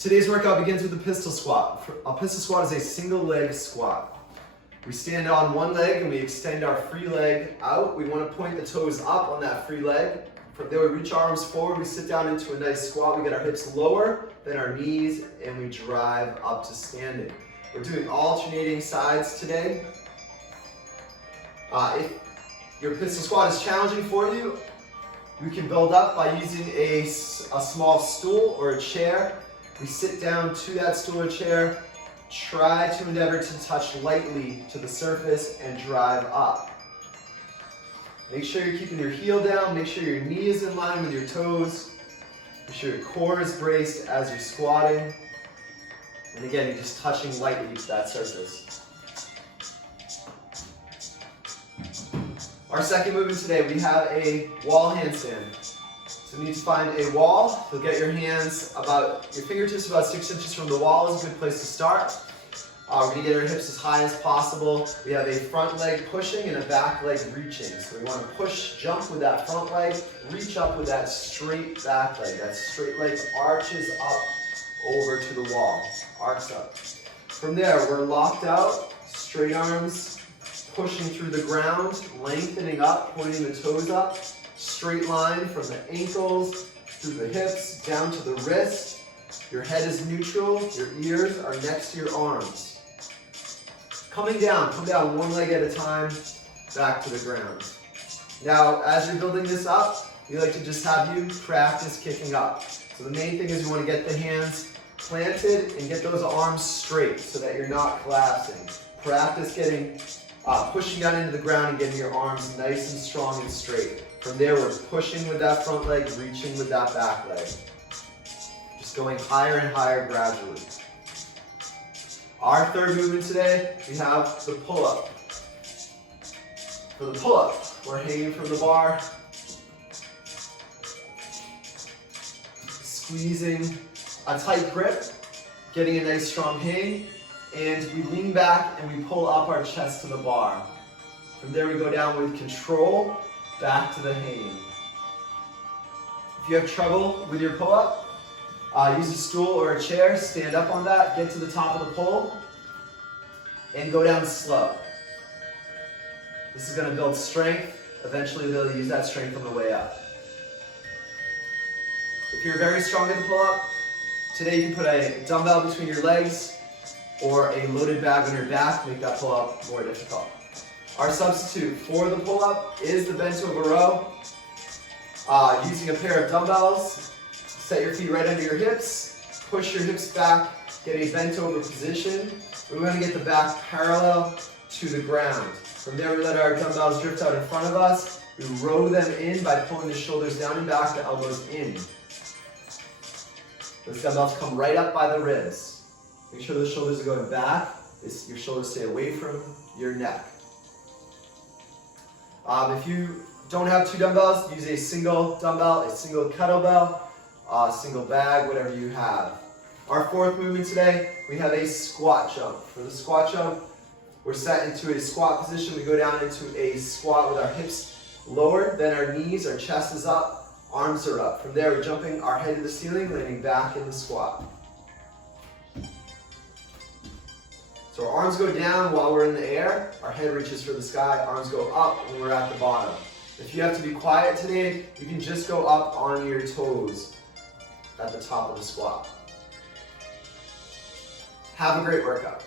Today's workout begins with a pistol squat. A pistol squat is a single leg squat. We stand on one leg and we extend our free leg out. We want to point the toes up on that free leg. From there we reach our arms forward, we sit down into a nice squat. We get our hips lower than our knees and we drive up to standing. We're doing alternating sides today. If your pistol squat is challenging for you, we can build up by using a small stool or a chair. We sit down to that stool or chair, try to endeavor to touch lightly to the surface and drive up. Make sure you're keeping your heel down, make sure your knee is in line with your toes, make sure your core is braced as you're squatting. And again, you're just touching lightly to that surface. Our second movement today, we have a wall handstand. So you need to find a wall. You'll get your hands your fingertips about 6 inches from the wall is a good place to start. We're going to get our hips as high as possible. We have a front leg pushing and a back leg reaching. So we want to push, jump with that front leg, reach up with that straight back leg. That straight leg arches up over to the wall, arcs up. From there, we're locked out, straight arms, pushing through the ground, lengthening up, pointing the toes up. Straight line from the ankles through the hips down to the wrist. Your head is neutral, your ears are next to your arms. Come down one leg at a time, back to the ground. Now, as you're building this up, we like to just have you practice kicking up. So the main thing is you want to get the hands planted and get those arms straight so that you're not collapsing. Practice pushing down into the ground and getting your arms nice and strong and straight. From there, we're pushing with that front leg, reaching with that back leg. Just going higher and higher gradually. Our third movement today, we have the pull-up. For the pull-up, we're hanging from the bar, squeezing a tight grip, getting a nice strong hang, and we lean back and we pull up our chest to the bar. From there, we go down with control, back to the hang. If you have trouble with your pull-up, use a stool or a chair, stand up on that, get to the top of the pole, and go down slow. This is going to build strength. Eventually, you'll be able to use that strength on the way up. If you're very strong at the pull-up, today you can put a dumbbell between your legs or a loaded bag on your back to make that pull-up more difficult. Our substitute for the pull-up is the bent over row. Using a pair of dumbbells, set your feet right under your hips, push your hips back, get a bent over position. We want to get the back parallel to the ground. From there, we let our dumbbells drift out in front of us. We row them in by pulling the shoulders down and back, the elbows in. Those dumbbells come right up by the ribs. Make sure those shoulders are going back. Your shoulders stay away from your neck. If you don't have two dumbbells, use a single dumbbell, a single kettlebell, a single bag, whatever you have. Our fourth movement today, we have a squat jump. For the squat jump, we're set into a squat position. We go down into a squat with our hips lower than our knees, our chest is up, arms are up. From there, we're jumping our head to the ceiling, landing back in the squat. So our arms go down while we're in the air, our head reaches for the sky, arms go up when we're at the bottom. If you have to be quiet today, you can just go up on your toes at the top of the squat. Have a great workout.